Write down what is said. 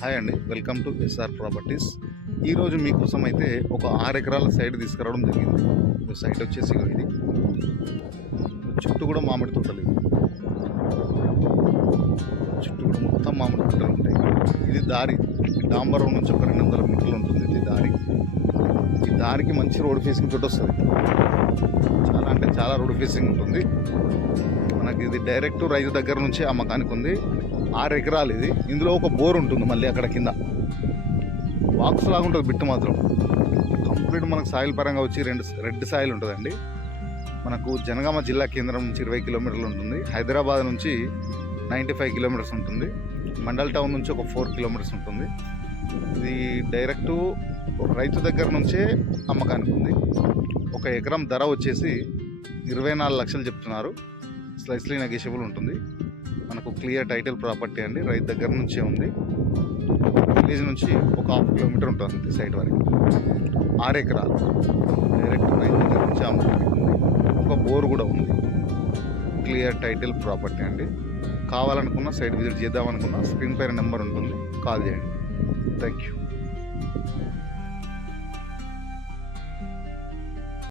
Hi అండి, welcome to SR properties. ఈరోజు మీకోసం అయితే ఒక 6 ఎకరాల సైట్ తీసుకురావడం జరిగింది. ఈ సైట్ వచ్చేసి ఇది చుట్టూ కూడా మామిడి తోటలు, చుట్టూ కూడా మొత్తం మామిడి తోటలు ఉంటాయి. ఇది దారి డాంబరం నుంచి ఒక 200 మీటర్లు ఉంటుంది. ఇది దారి, ఈ దారికి మంచి రోడ్ ఫేసింగ్ తోటి వస్తుంది. చాలా అంటే చాలా రోడ్ ఫేసింగ్ ఉంటుంది. మనకి ఇది డైరెక్ట్ రైతు దగ్గర నుంచి అమ్మకానికి ఉంది. 6 ఎకరాలు ఇది. ఇందులో ఒక బోర్ ఉంటుంది, మళ్ళీ అక్కడ కింద బాక్స్ లాగా ఉంటుంది. బిట్టు మాత్రం కంప్లీట్ మనకు సాయిల్ పరంగా వచ్చి రెడ్ సాయిల్ ఉంటుందండి. మనకు జనగామ జిల్లా కేంద్రం నుంచి 20 కిలోమీటర్లు ఉంటుంది. హైదరాబాద్ నుంచి 95 కిలోమీటర్స్ ఉంటుంది. మండల్ టౌన్ నుంచి ఒక 4 కిలోమీటర్స్ ఉంటుంది. ఇది డైరెక్టు రైతు దగ్గర నుంచే అమ్మకానికి ఉంది. ఒక ఎకరం ధర వచ్చేసి 24 లక్షలు చెప్తున్నారు. స్లైస్లీ నెగోషియబుల్ ఉంటుంది. మనకు క్లియర్ టైటిల్ ప్రాపర్టీ అండి. రైతు దగ్గర నుంచే ఉంది. విలేజ్ నుంచి ఒక 1/2 కిలోమీటర్ ఉంటుంది సైట్ వరకు. 6 ఎకరాలు డైరెక్ట్ రైతు దగ్గర నుంచి అమ్మకానికి ఉంది. ఒక బోర్ కూడా ఉంది. క్లియర్ టైటిల్ ప్రాపర్టీ అండి. కావాలనుకున్న సైట్ విజిట్ చేద్దామనుకున్న స్క్రీన్ పైన నెంబర్ ఉంటుంది, కాల్ చేయండి. Thank you.